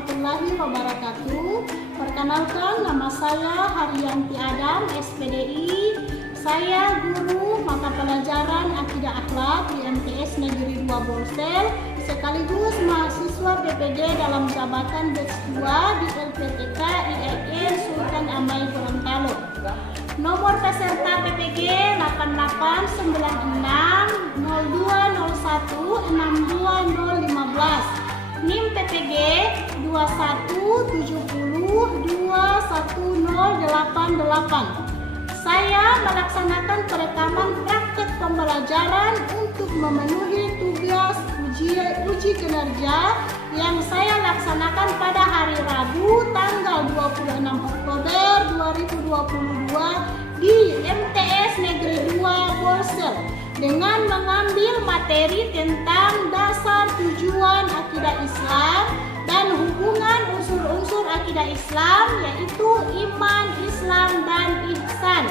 warahmatullahi wabarakatuh. Perkenalkan, nama saya Haryanti Adam, SPDI. Saya guru mata pelajaran Akidah Akhlak di MTS Negeri 2 Bolsel, sekaligus mahasiswa PPG dalam jabatan batch 2 di LPTK IAIN Sultan Amai Gorontalo. Nomor peserta PPG 88680201620015. NIM PPG 217021088. Saya melaksanakan perekaman praktek pembelajaran untuk memenuhi tugas uji kinerja yang saya laksanakan pada hari Rabu tanggal 26 Oktober 2022 di MTS Negeri 2 Bolsel dengan mengambil materi tentang dasar tujuan akidah Islam dan hubungan unsur-unsur akidah Islam, yaitu iman, Islam, dan ihsan.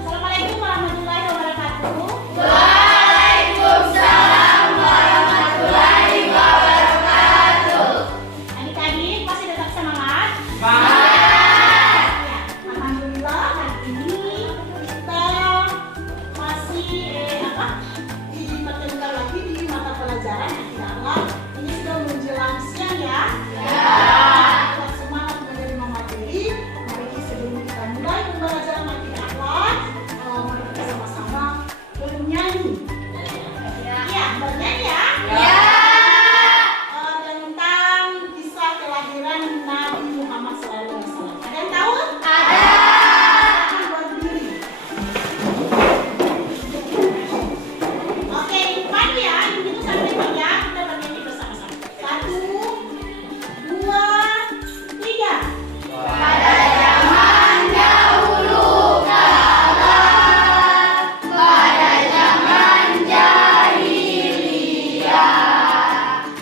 Assalamualaikum warahmatullahi wabarakatuh. Waalaikumsalam warahmatullahi wabarakatuh. Adik-adik masih tetap semangat? Semangat. Ya, alhamdulillah hari ini kita masih di materi lagi di mata pelajaran akidah akhlak. Ini sudah menjelang siang ya. Kita semangat menerima materi. Mari sebelum kita mulai pembelajaran akidah akhlak, mari kita sama-sama bernyanyi. Iya, bernyanyi ya. Tentang kisah kelahiran Nabi Muhammad SAW. Ada yang tahu? Silakan berdiri. Oke, pagi ya. Ini itu sampai pagi ya. Kita bernyanyi bersama-sama. 1, 2, 3. Pada zaman dahulu kala, pada zaman jahiliyah,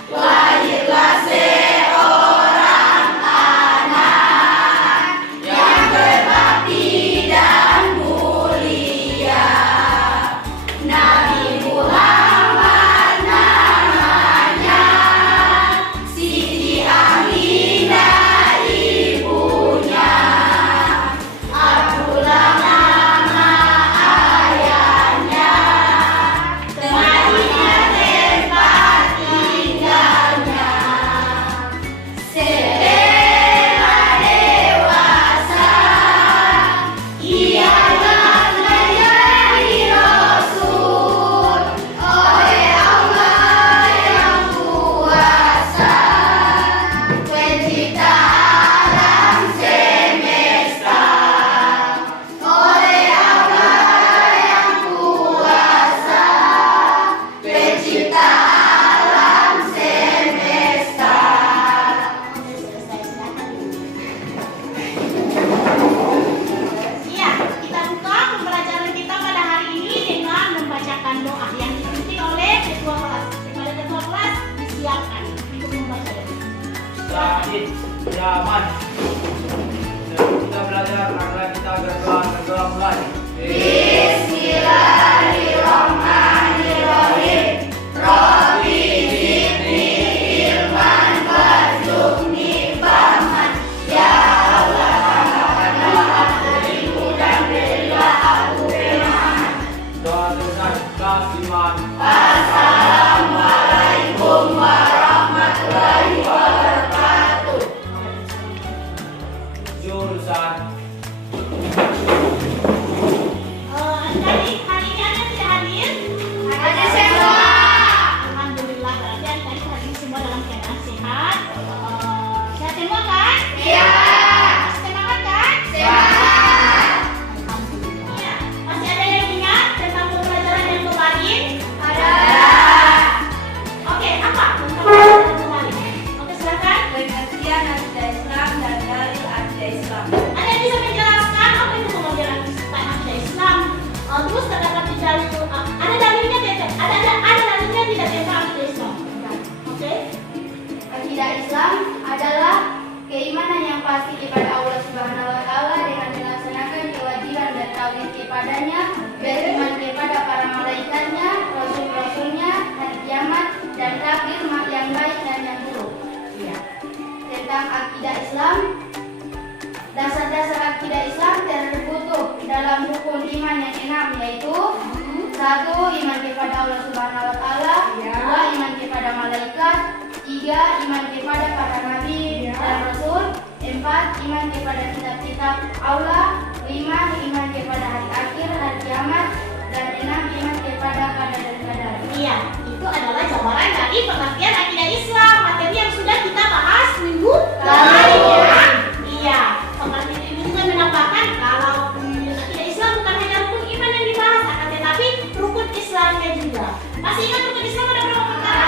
lahirlah seorang anak yang berbakti dan mulia. Nabi Muhammad namanya, Siti Aminah ibunya, Abdullah nama ayahnya, Madinah tempat tinggalnya. Setelah dewasa, ia telah menjadi Rasul oleh Allah yang kuasa, pencipta alam semesta. Oleh Allah yang kuasa, pencipta alam semesta. Oke, selesai. Silakan. Iya, kita buka pembelajaran kita pada hari ini dengan membacakan doa yang dipimpin oleh ketua kelas. Kepada ketua kelas disiapkan untuk membaca doa. Syahid, Yaman. Kita belajar agar kita berdoa mulai. Bismillahirrahmanirrahim. Rabbi zidni ilman warzuqni fahman. Ya Allah, tambahkanlah aku ilmu dan berilah aku pemahaman. Doa dengan ikhlas iman. Assalamualaikum warahmatullahi wabarakatuh. Jurusan Adik-adik, hari akidah Islam adalah keimanan yang pasti kepada Allah Subhanahu wa taala dengan melaksanakan kewajiban dan tauhid kepadanya, beriman kepada para malaikatnya, rasul-rasulnya, hari kiamat, dan takdir yang baik dan yang buruk. Iya. Tentang akidah Islam, dasar-dasar akidah Islam tertutup dalam rukun iman yang 6, yaitu 1. Iman kepada Allah Subhanahu wa taala, Ya. 2. Iman kepada malaikat, 3. Iman kepada para nabi Ya. dan rasul, 4. Iman kepada kitab-kitab Allah, 5. Iman kepada hari akhir, hari kiamat, dan 6. Iman kepada qadar dan qadar. Iya, itu adalah jawaban dari pengertian akidah Islam, materi yang sudah kita bahas minggu lalu ya. Iya, pengertian ini juga menambahkan kalau di akidah Islam bukan hanya rukun iman yang dibahas, akan tetapi rukun Islamnya juga. Masih ingat rukun Islam ada berapa perkara?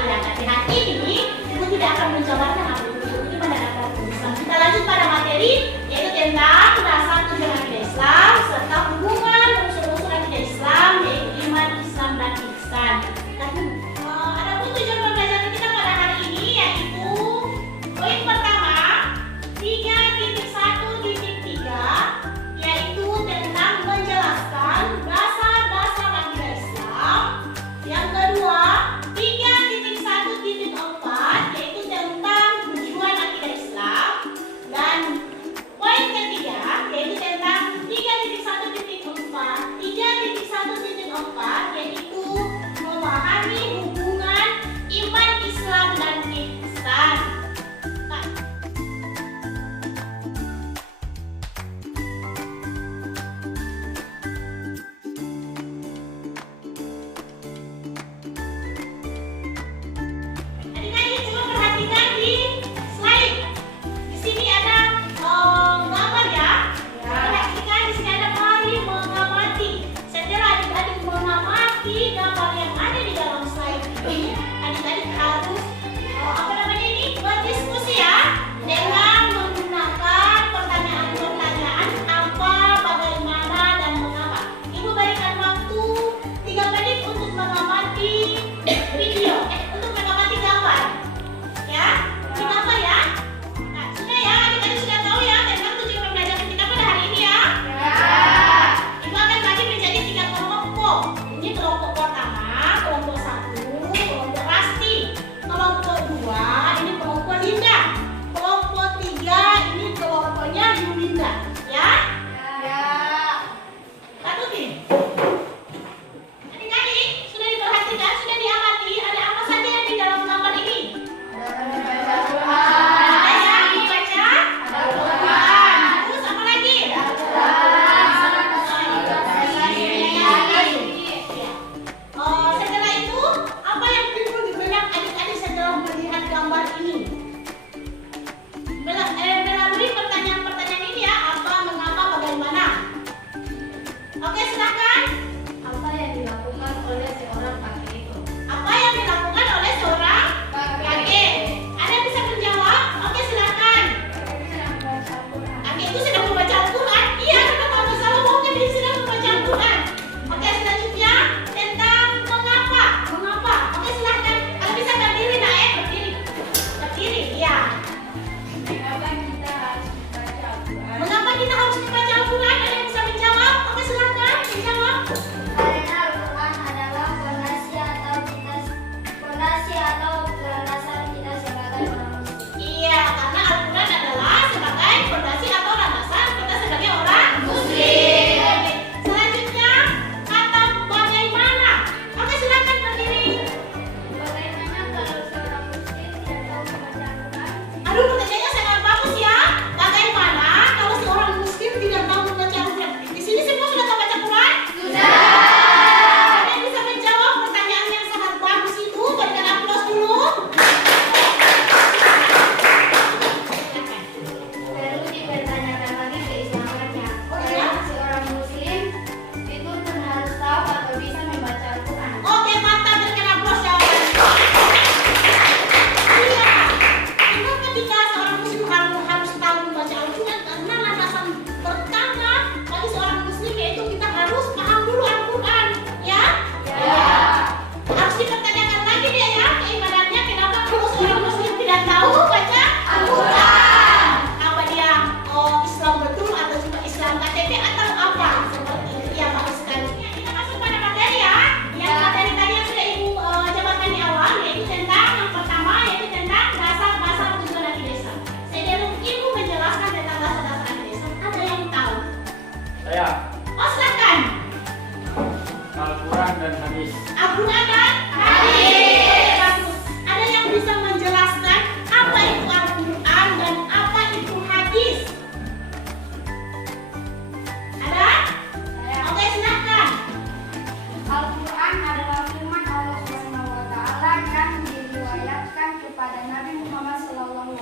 Iya, tapi hari ini kita tidak akan menjabarkan apa itu rukun iman dan apa rukun Islam. Kita lanjut pada materi yaitu tentang dasar tujuan akidah Islam serta hubungan unsur-unsur akidah Islam yaitu iman, Islam, dan ihsan. Ada pun tujuan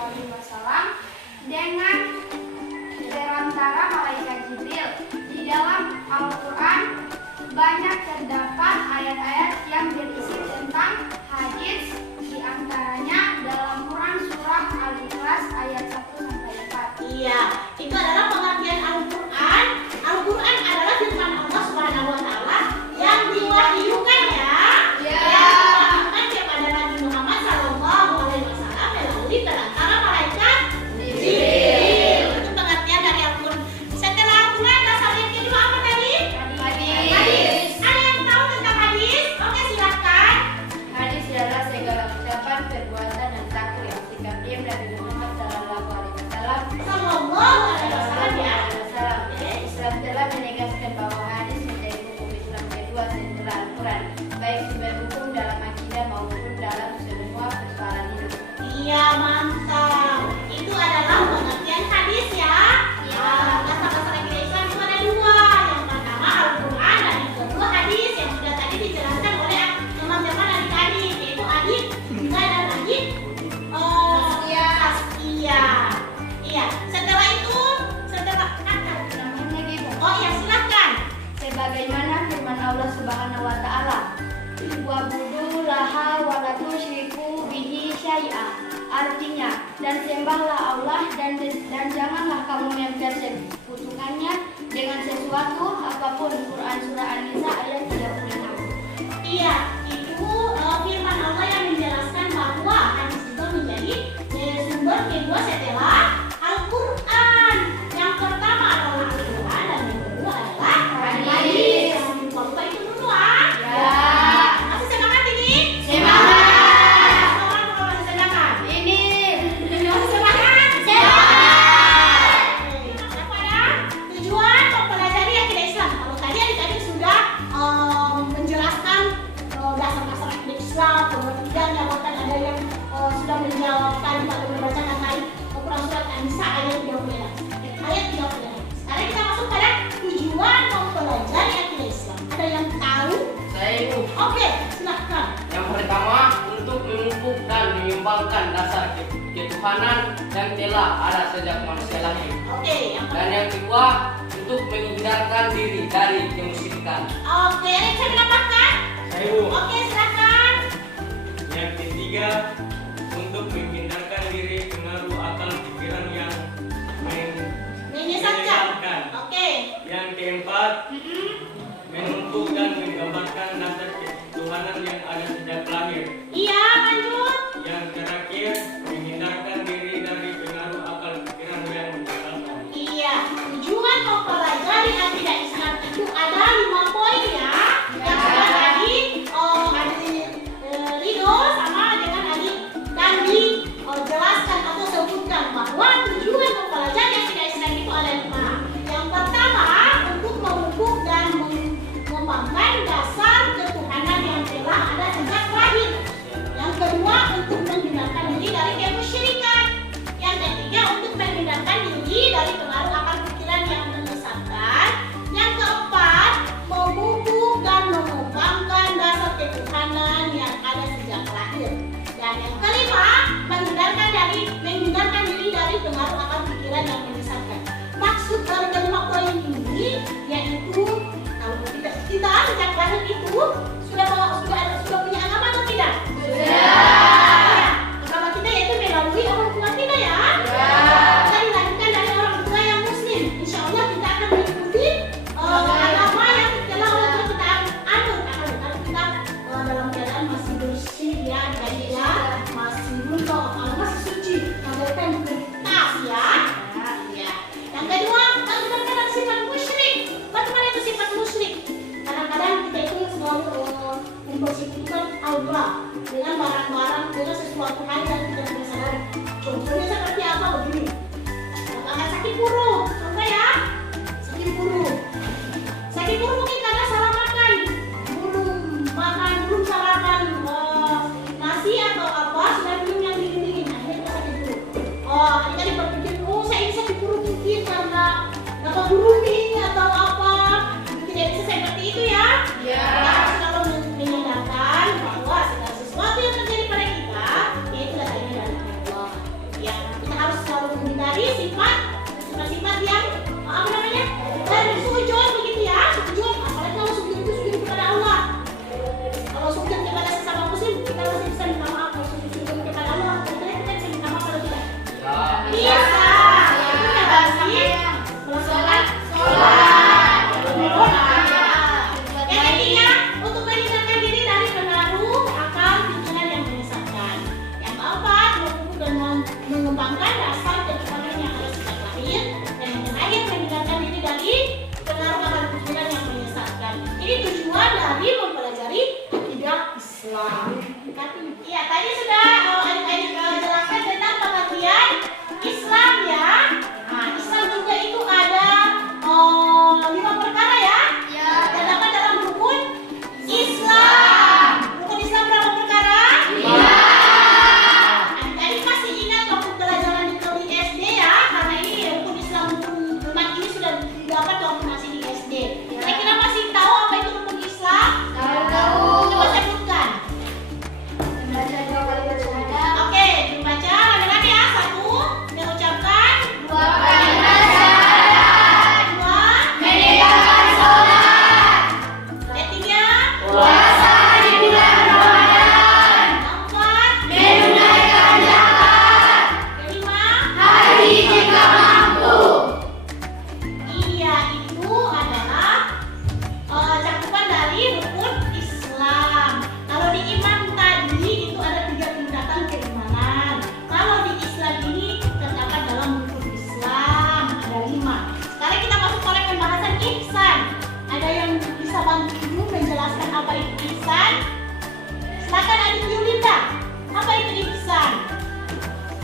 Alaihi Wasallam dengan perantara malaikat Jibril. Di dalam Al-Quran banyak terdapat ayat-ayat yang berisi tentang hadis, di antaranya dalam Quran surah Al-Ikhlas ayat 1-4. Iya, itu adalah pengertian Al-Quran. Al-Quran adalah firman Allah Subhanahu wa taala yang diwahyukan ya. Ya. Yang diwahyukan kepada Nabi Muhammad sallallahu alaihi wasallam melalui perantara malaikat Jibril. Itu pengertian dari Al-Quran. Setelah Al-Quran dasar yang kedua apa tadi? Hadis. Ada yang tahu tentang hadis? Oke, silakan. Hadis adalah segala ucapan, perbuatan, dan takwa yang sikap diam dari Muhammad Sallallahu Alaihi Wasallam. Sallallahu alaihi wasallam ya. Islam telah menegaskan bahwa hadis menjadi hukum Islam kedua setelah Al-Quran, baik sumber hukum dalam akidah maupun dalam semua persoalan hidup. Iya, mantap. Itu adalah pengertian hadis ya. Bahasa-bahasa akidah Islam itu ada dua. Yang pertama Al-Quran dan yang kedua hadis yang sudah tadi dijelaskan oleh teman-teman adik-adik, yaitu adik juga dan adik Saskia. Iya. Setelah itu, Namanya gitu. oh iya silakan. Sebagaimana firman Allah Subhanahu wa taala, "Wa'budullaha wa la tusyriku bihi syai'a." Artinya, dan sembahlah Allah dan janganlah kamu mempersekutukannya dengan sesuatu apapun. Quran surah An-Nisa ayat 36. Iya, itu firman Allah yang menjelaskan bahwa hadis itu menjadi sumber kedua setelah Al-Quran. Yang pertama adalah Al-Quran dan yang kedua adalah hadis. Jangan lupa itu dulu ah. Ya. Masih semangat ini? Semangat. Semangat kalau masih semangat. Ini Masih semangat? Semangat. Apa ada? Tujuan mempelajari akidah Islam. Kalau tadi adik-adik sudah menjelaskan dasar-dasar akidah Islam, pengertiannya, bahkan ada yang sudah menjawabkan atau membacakan tadi Quran surat An-Nisa ayat 36. Ayat 36. Sekarang kita masuk pada tujuan mempelajari akidah Islam. Ada yang tahu? Saya Ibu. Oke, silakan. Yang pertama, untuk memupuk dan mengembangkan dasar ketuhanan yang telah ada sejak manusia lahir. Oke, yang Dan yang kedua, untuk menghindarkan diri dari kemusyrikan. Oke, ada yang bisa menambahkan? Saya Ibu. Oke, silakan. Yang ketiga, untuk menghindarkan diri pengaruh akal pikiran yang Menyesatkan. Oke. Yang keempat, menumpuk dan menggambarkan dasar ketuhanan yang ada sejak lahir. Iya, lanjut. Yang terakhir, menghindarkan diri dari pengaruh akal pikiran yang membatalkan. Iya, tujuan mempelajari akidah Islam itu ada 5 poin ya. Yang sudah tadi adik Rido sama dengan adik Kandi jelaskan atau sebutkan bahwa tujuan mempelajari akidah Islam itu ada 5. Yang pertama, untuk memupuk dan mengembangkan dasar ketuhanan yang telah ada sejak lahir. Yang kedua, untuk menghindarkan diri dari kemusyrikan. Yang ketiga, untuk menghindarkan diri dari pengaruh akal pikiran yang menyesatkan. Yang keempat, memupuk dan mengembangkan dasar ketuhanan yang ada sejak lahir. Dan yang kelima, menghindarkan diri dari pengaruh akal pikiran yang menyesatkan. Maksud dari kelima poin ini yaitu kalau kita sejak lahir itu sudah punya agama atau tidak? Sudah. Agama kita yaitu melalui orang tua kita ya. Kita dilahirkan dari orang tua yang muslim. Insya Allah kita akan mengikuti agama yang telah orang tua kita anut. Kalau kita dalam keadaan masih bersih ya, ya masih runtuh, kalau masih suci, mengerti identitas ya. Ya. Yang kedua, kalau kita mengenal sifat musyrik. Bagaimana itu sifat musyrik? Kadang-kadang kita itu selalu mempersekutukan Allah dengan barang-barang, dengan sesuatu hal yang kita tidak sadari. Contohnya seperti apa begini? Kalau sakit burung, contoh ya, sakit burung. Sakit burung mungkin karena salah makan, belum sarapan nasi atau apa, sudah minum yang dingin-dingin, akhirnya kita sakit burung. Oh, adik-adik berpikir, oh saya ini sakit burung mungkin karena dapat grooming atau apa. Tidak bisa seperti itu ya. Ya. Kita harus selalu menyadarkan bahwa segala sesuatu yang terjadi pada kita, yaitu datangnya dari Allah. Yang menyeimbangkan dasar ketuhanan yang ada sejak lahir dan yang terakhir menghindarkan diri dari pengaruh akal pikiran yang menyesatkan. Ini tujuan dari mempelajari akidah Islam. Ya, tadi sudah adik-adik jelaskan tentang pengertian Islam ya. Nah, Islam juga itu ada 5 perkara ya. Ya. Terdapat dalam rukun Islam. Rukun Islam berapa perkara? Iya. Adik masih ingat waktu pelajaran di SD ya? Karena ini rukun Islam rukun iman ini sudah didapat waktu masih di SD. Kira-kira masih tahu apa itu rukun Islam? Tahu. Coba sebutkan. Membaca 2 kalimat syahadat. Oke, dibaca rame-rame ya. 1, mengucapkan. 2 kalimat syahadat. 2, Menegakkan sholat. ketiga. Puasa di bulan Ramadan. 4, Menunaikan zakat. kelima. Haji jika mampu. Iya, itu adalah cakupan dari rukun Islam. Kalau di iman tadi itu ada 3 tingkatan keimanan. Kalau di Islam ini terdapat dalam rukun Islam ada 5. Sekarang kita masuk pada pembahasan ihsan. Ada yang bisa bantu ibu menjelaskan apa itu ihsan? Silakan adik Yulinda. Apa itu ihsan?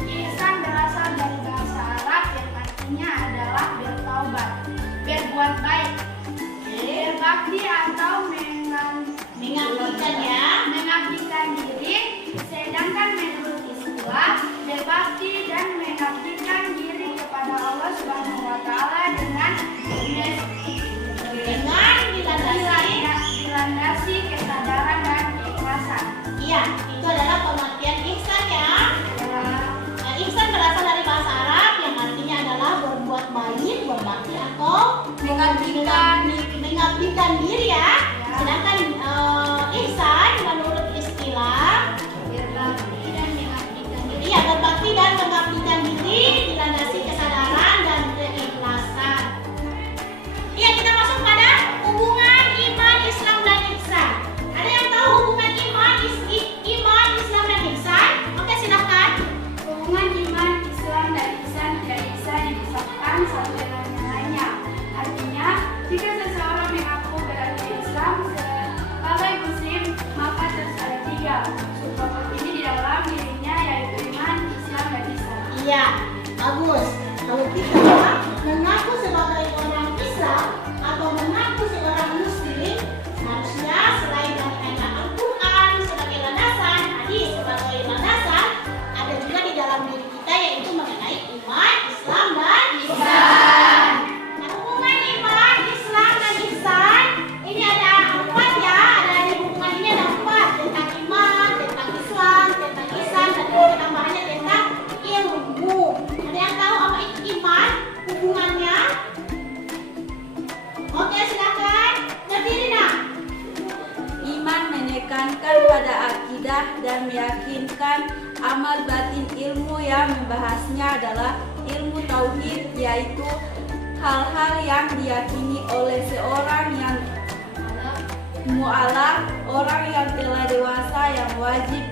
Ihsan berasal dari bahasa Arab yang artinya adalah bertaubat, berbuat baik, berbakti atau Mengabdikan ya. mengabdikan diri. Sedangkan menurut istilah, berbakti dan mengabdikan diri kepada Allah Subhanahu wa taala dengan dilandasi kesadaran dan keikhlasan. Iya, itu adalah pengertian ihsan ya. Nah, ihsan berasal dari bahasa Arab yang artinya adalah berbuat baik, berbakti atau mengabdikan diri ya. Sedangkan ihsan menurut istilah Berbakti dan mengabdikan diri. iya berbakti dan mengabdikan diri dilandasi kesadaran dan keikhlasan. Iya, kita masuk pada hubungan iman, Islam dan ihsan. Ada yang tahu hubungan iman, Islam dan ihsan? Oke, silakan. Hubungan iman, Islam dan ihsan tidak bisa dipisahkan satu dengan yang lainnya. Artinya, jika seseorang mengaku beragama Islam sebagai Muslim, maka terus ada 3 subpokok ini di dalam dirinya, yaitu iman, Islam dan ihsan. Iya, bagus. Kalau kita mengaku sebagai orang Islam atau mengaku seorang Muslim, seharusnya selain dari ayat Al-Quran sebagai landasan, hadis sebagai landasan, ada juga di dalam diri kita yaitu mengenai iman, Islam dan ihsan. Nah, hubungan iman, Islam dan ihsan ini ada 4 ya. Ada di hubungan ini ada 4 tentang iman, tentang Islam, tentang ihsan dan ada tambahannya tentang ilmu. Ada yang tahu apa itu iman? Hubungannya? Oke, silakan. Nafirina. Iman menekankan pada akidah dan meyakinkan amal batin. Ilmu yang membahasnya adalah ilmu tauhid, yaitu hal-hal yang diyakini oleh seorang yang mu'alaf, orang yang telah dewasa yang wajib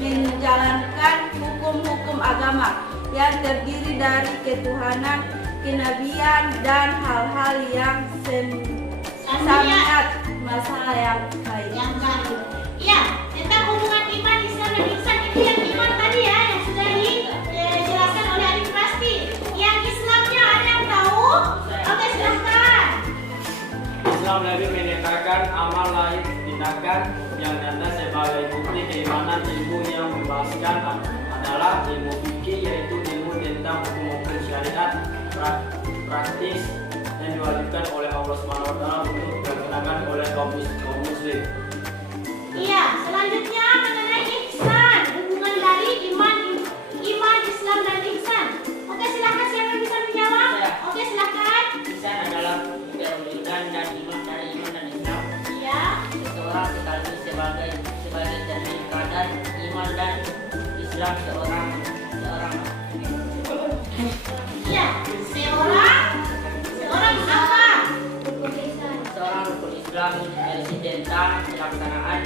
menjalankan hukum-hukum agama yang terdiri dari ketuhanan, kenabian, dan hal-hal yang samiat masalah yang baik. Yang baru. Iya, tentang hubungan iman, Islam dan ihsan itu yang iman tadi ya, yang sudah dijelaskan oleh Adik Prasti. Yang Islamnya ada yang tahu? Oke, silakan. Islam lebih menyatakan amal lain tindakan yang dana sebagai bukti keimanan. Ilmu yang membahaskan adalah ilmu fikih, yaitu ilmu tentang hukum-hukum syariat praktis yang diwajibkan oleh Allah SWT untuk dilaksanakan oleh kaum muslim. Iya, selanjutnya mengenai ihsan, hubungan dari iman, Islam dan ihsan. Oke, silakan siapa yang bisa menjawab? Saya. Oke, silakan. Ihsan adalah perwujudan dan iman dari iman dan Islam. Iya. Seseorang sekaligus sebagai cermin kadar iman dan Islam seorang Iya, seorang apa? seorang rukun Islam berisi tentang pelaksanaan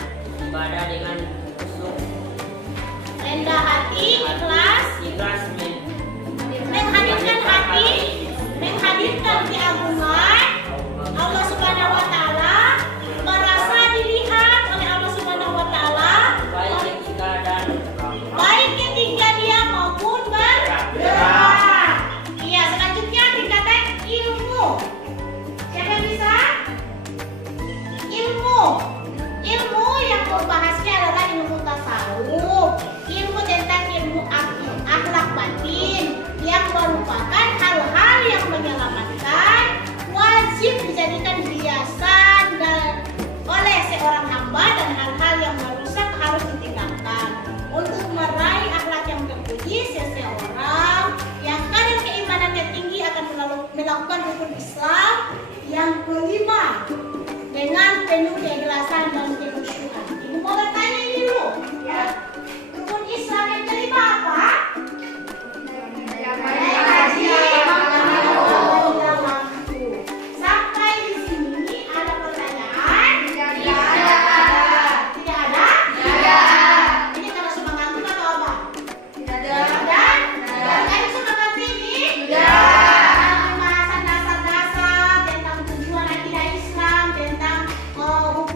ibadah dengan khusyuk, Rendah hati, penuh keikhlasan dan kekhusyuan. Ibu mau bertanya ini dulu. Ya. Rukun Islam yang kelima apa? Sampai di sini ada pertanyaan? Tidak ada? Ini kalau sudah ngantuk atau apa? Tidak ada? Tadi sudah ngerti ini? Pembahasan dasar-dasar tentang tujuan akidah Islam, tentang hukum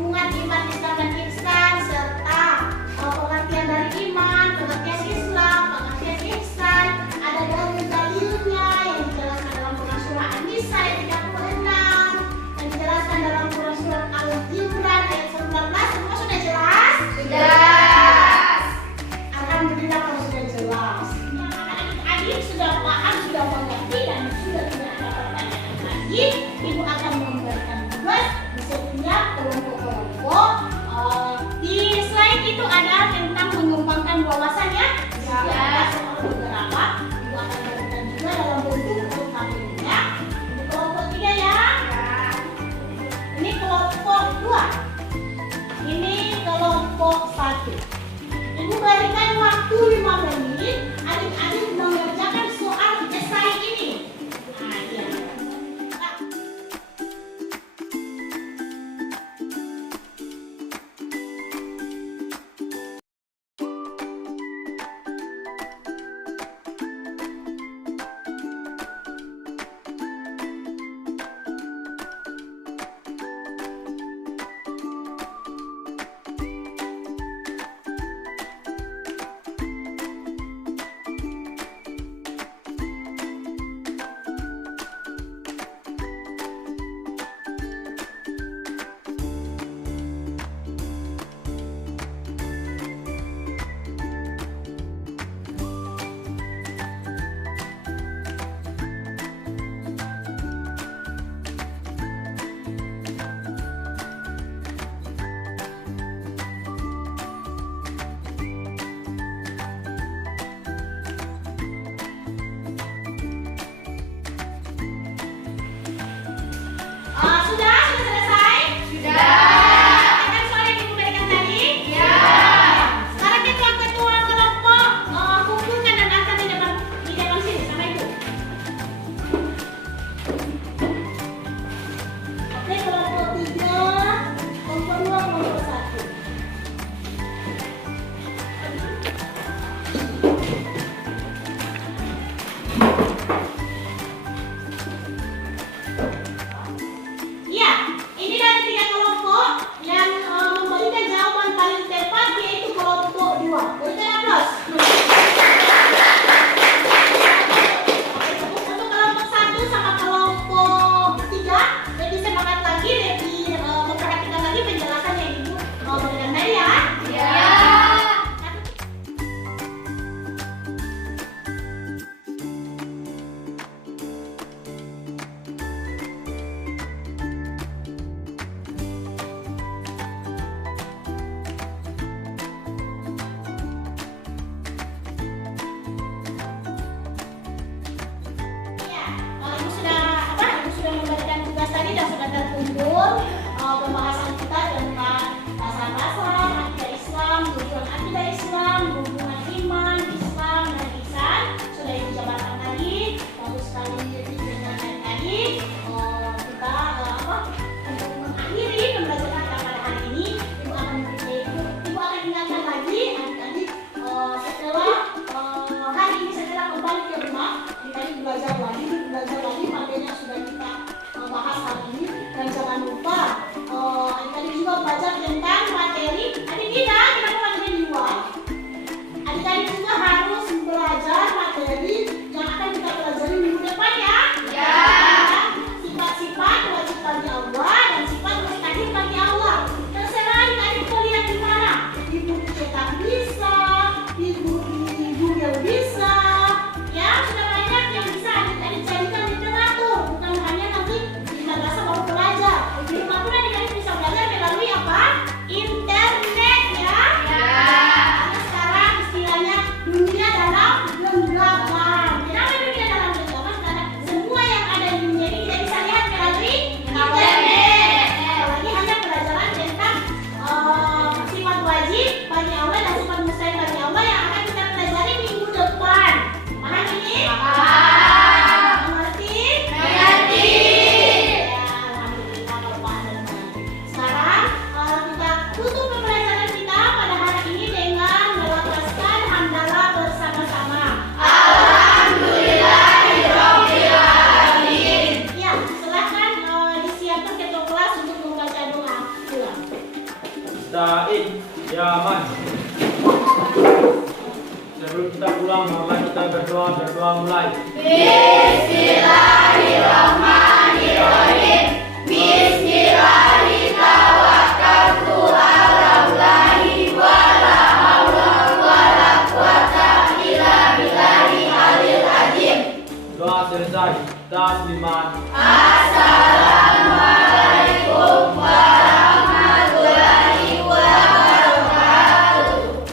kita pulang, marilah kita berdoa mulai. Bismillahirrahmanirrahim. Bismillahirrahmanirrahim. Wala haula wala quwata illa billahil aliyil azim. Doa selesai. Tasliman. Assalamualaikum warahmatullahi wabarakatuh.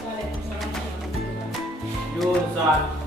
Yusan.